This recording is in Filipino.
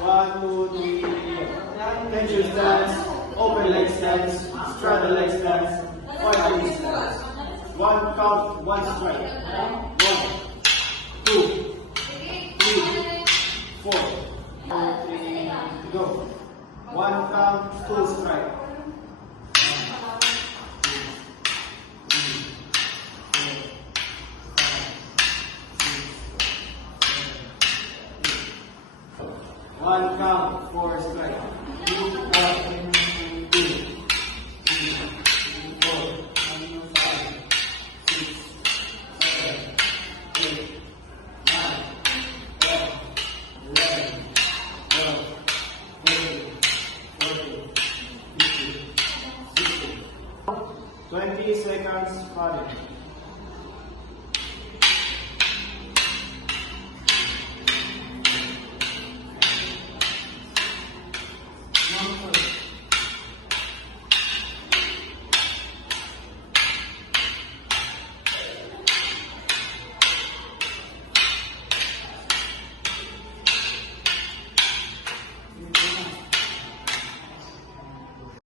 1, 2, 3. Tension stance, open leg stance, straddle leg stance, fighting stance. 1 count, 1 strike. 1, 2, 3, 4. 3, go. 1 count, 2 strike. 1 count, 4 strike. 1, 2, 3, 4, 5, 6, 7, 8, 9, 10, 11, 12, 13, 14, 15, 16. 20 seconds padding. One,